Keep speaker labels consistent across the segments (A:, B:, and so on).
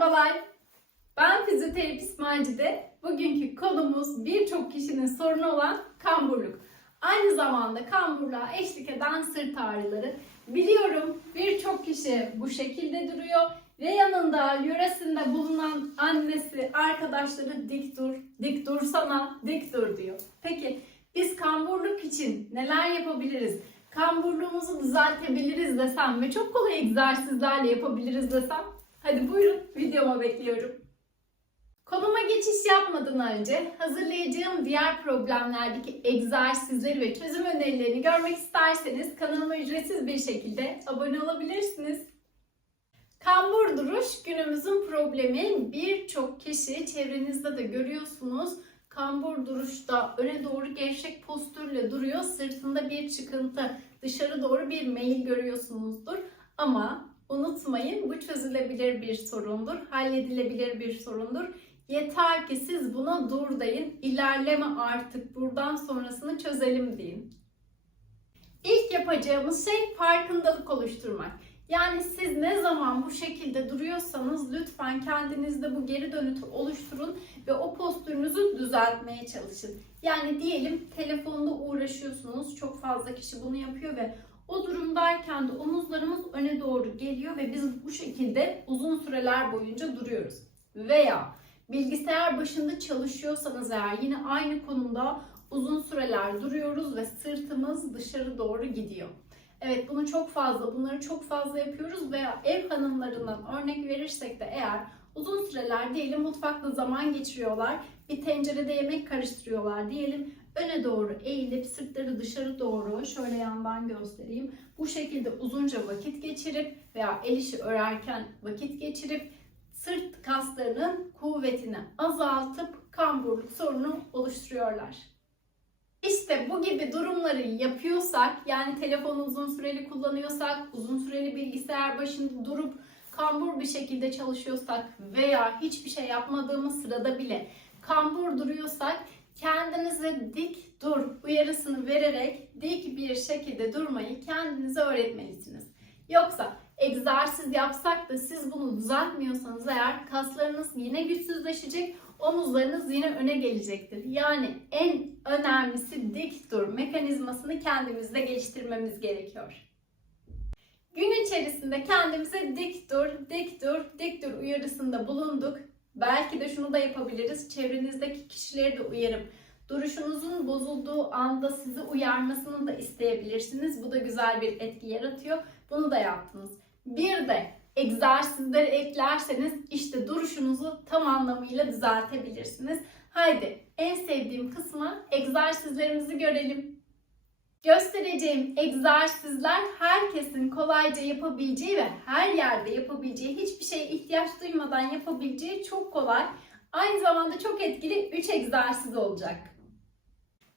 A: Merhabalar. Ben fizyoterapist Macide. Bugünkü konumuz birçok kişinin sorunu olan kamburluk. Aynı zamanda kamburluğa eşlik eden sırt ağrıları. Biliyorum birçok kişi bu şekilde duruyor ve yanında yöresinde bulunan annesi, arkadaşları dik dur, dik dursana, dik dur diyor. Peki biz kamburluk için neler yapabiliriz? Kamburluğumuzu düzeltebiliriz desem ve çok kolay egzersizlerle yapabiliriz desem Hadi buyurun videoma bekliyorum. Konuma geçiş yapmadan önce hazırlayacağım diğer problemlerdeki egzersizleri ve çözüm önerilerini görmek isterseniz kanalıma ücretsiz bir şekilde abone olabilirsiniz. Kambur duruş günümüzün problemi birçok kişi çevrenizde de görüyorsunuz. Kambur duruşta öne doğru gevşek postürle duruyor. Sırtında bir çıkıntı, dışarı doğru bir meyil görüyorsunuzdur. Ama Unutmayın bu çözülebilir bir sorundur, halledilebilir bir sorundur. Yeter ki siz buna dur deyin, ilerleme artık buradan sonrasını çözelim deyin. İlk yapacağımız şey farkındalık oluşturmak. Yani siz ne zaman bu şekilde duruyorsanız lütfen kendinizde bu geri dönütü oluşturun ve o postürünüzü düzeltmeye çalışın. Yani diyelim telefonda uğraşıyorsunuz, çok fazla kişi bunu yapıyor ve o durumdayken de omuzlarımız öne doğru geliyor ve biz bu şekilde uzun süreler boyunca duruyoruz. Veya bilgisayar başında çalışıyorsanız eğer yine aynı konumda uzun süreler duruyoruz ve sırtımız dışarı doğru gidiyor. Evet bunu çok fazla, bunları çok fazla yapıyoruz veya ev hanımlarından örnek verirsek de eğer uzun süreler diyelim mutfakta zaman geçiriyorlar, bir tencerede yemek karıştırıyorlar diyelim öne doğru eğilip sırtları dışarı doğru şöyle yandan göstereyim. Bu şekilde uzunca vakit geçirip veya el işi örerken vakit geçirip sırt kaslarının kuvvetini azaltıp kamburluk sorunu oluşturuyorlar. İşte bu gibi durumları yapıyorsak yani telefonu uzun süreli kullanıyorsak, uzun süreli bilgisayar başında durup kambur bir şekilde çalışıyorsak veya hiçbir şey yapmadığımız sırada bile kambur duruyorsak kendinize dik dur uyarısını vererek dik bir şekilde durmayı kendinize öğretmelisiniz. Yoksa egzersiz yapsak da siz bunu düzeltmiyorsanız eğer kaslarınız yine güçsüzleşecek, omuzlarınız yine öne gelecektir. Yani en önemlisi dik dur mekanizmasını kendimizde geliştirmemiz gerekiyor. Gün içerisinde kendimize dik dur, dik dur, dik dur uyarısında bulunduk. Belki de şunu da yapabiliriz. Çevrenizdeki kişileri de uyarıp duruşunuzun bozulduğu anda sizi uyarmasını da isteyebilirsiniz. Bu da güzel bir etki yaratıyor. Bunu da yaptınız. Bir de egzersizleri eklerseniz işte duruşunuzu tam anlamıyla düzeltebilirsiniz. Haydi en sevdiğim kısmı egzersizlerimizi görelim. Göstereceğim egzersizler herkesin kolayca yapabileceği ve her yerde yapabileceği, hiçbir şeye ihtiyaç duymadan yapabileceği çok kolay, aynı zamanda çok etkili 3 egzersiz olacak.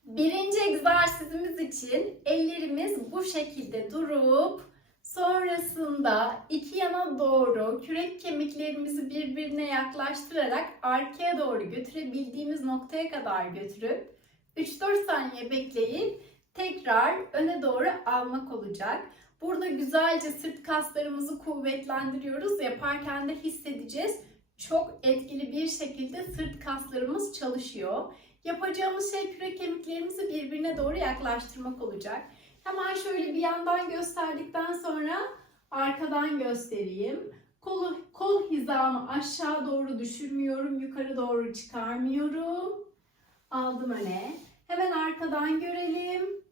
A: Birinci egzersizimiz için ellerimiz bu şekilde durup sonrasında iki yana doğru kürek kemiklerimizi birbirine yaklaştırarak arkaya doğru götürebildiğimiz noktaya kadar götürüp 3-4 saniye bekleyip tekrar öne doğru almak olacak. Burada güzelce sırt kaslarımızı kuvvetlendiriyoruz. Yaparken de hissedeceğiz. Çok etkili bir şekilde sırt kaslarımız çalışıyor. Yapacağımız şey kürek kemiklerimizi birbirine doğru yaklaştırmak olacak. Hemen şöyle bir yandan gösterdikten sonra arkadan göstereyim. Kolu, kol hizamı aşağı doğru düşürmüyorum, yukarı doğru çıkarmıyorum. Aldım öne. Hemen arkadan görelim.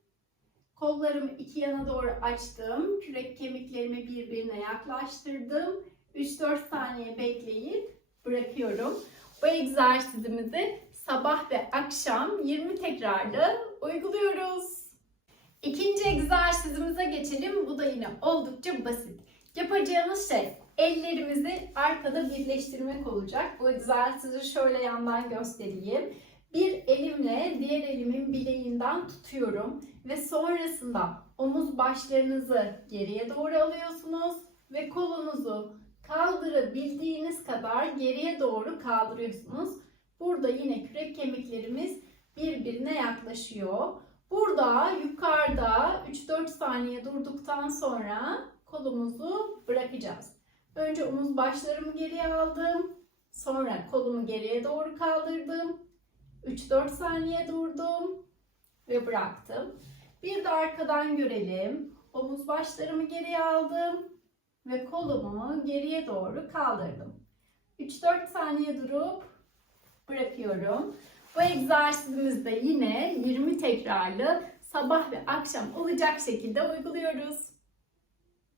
A: Kollarımı iki yana doğru açtım. Kürek kemiklerimi birbirine yaklaştırdım. 3-4 saniye bekleyip bırakıyorum. Bu egzersizimizi sabah ve akşam 20 tekrarda uyguluyoruz. İkinci egzersizimize geçelim. Bu da yine oldukça basit. Yapacağımız şey ellerimizi arkada birleştirmek olacak. Bu egzersizi şöyle yandan göstereyim. Bir elimle diğer elimin bileğinden tutuyorum ve sonrasında omuz başlarınızı geriye doğru alıyorsunuz ve kolunuzu kaldırabildiğiniz kadar geriye doğru kaldırıyorsunuz. Burada yine kürek kemiklerimiz birbirine yaklaşıyor. Burada yukarıda 3-4 saniye durduktan sonra kolumuzu bırakacağız. Önce omuz başlarımı geriye aldım. Sonra kolumu geriye doğru kaldırdım. 3-4 saniye durdum ve bıraktım. Bir de arkadan görelim. Omuz başlarımı geriye aldım ve kolumu geriye doğru kaldırdım. 3-4 saniye durup bırakıyorum. Bu egzersizimizde yine 20 tekrarlı sabah ve akşam olacak şekilde uyguluyoruz.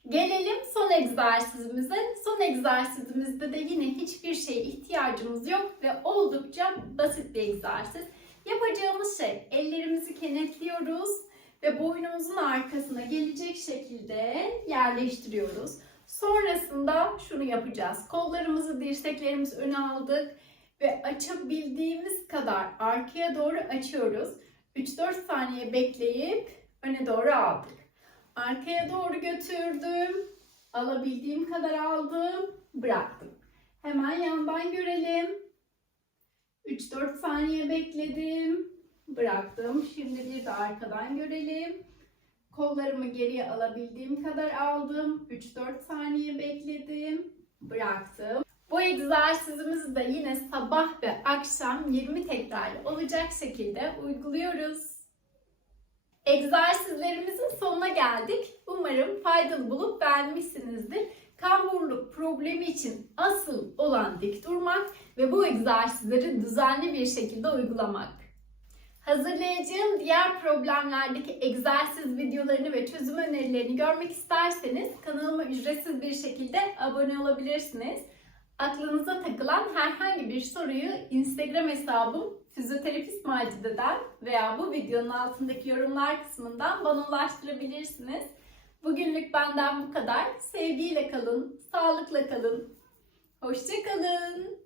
A: Gelelim son egzersizimize. Son egzersizimizde de yine hiçbir şeye ihtiyacımız yok ve oldukça basit bir egzersiz. Yapacağımız şey ellerimizi kenetliyoruz ve boynumuzun arkasına gelecek şekilde yerleştiriyoruz. Sonrasında şunu yapacağız. Kollarımızı, dirseklerimizi öne aldık ve açabildiğimiz kadar arkaya doğru açıyoruz. 3-4 saniye bekleyip öne doğru aldık. Arkaya doğru götürdüm. Alabildiğim kadar aldım. Bıraktım. Hemen yandan görelim. 3-4 saniye bekledim. Bıraktım. Şimdi bir de arkadan görelim. Kollarımı geriye alabildiğim kadar aldım. 3-4 saniye bekledim. Bıraktım. Bu egzersizimizi de yine sabah ve akşam 20 tekrarlı olacak şekilde uyguluyoruz. Egzersizlerimizin sonuna geldik. Umarım faydalı bulup beğenmişsinizdir. Kamburluk problemi için asıl olan dik durmak ve bu egzersizleri düzenli bir şekilde uygulamak. Hazırlayacağım diğer problemlerdeki egzersiz videolarını ve çözüm önerilerini görmek isterseniz kanalıma ücretsiz bir şekilde abone olabilirsiniz. Aklınıza takılan herhangi bir soruyu Instagram hesabım fizyoterapist Macide'den veya bu videonun altındaki yorumlar kısmından bana ulaştırabilirsiniz. Bugünlük benden bu kadar. Sevgiyle kalın, sağlıkla kalın. Hoşçakalın.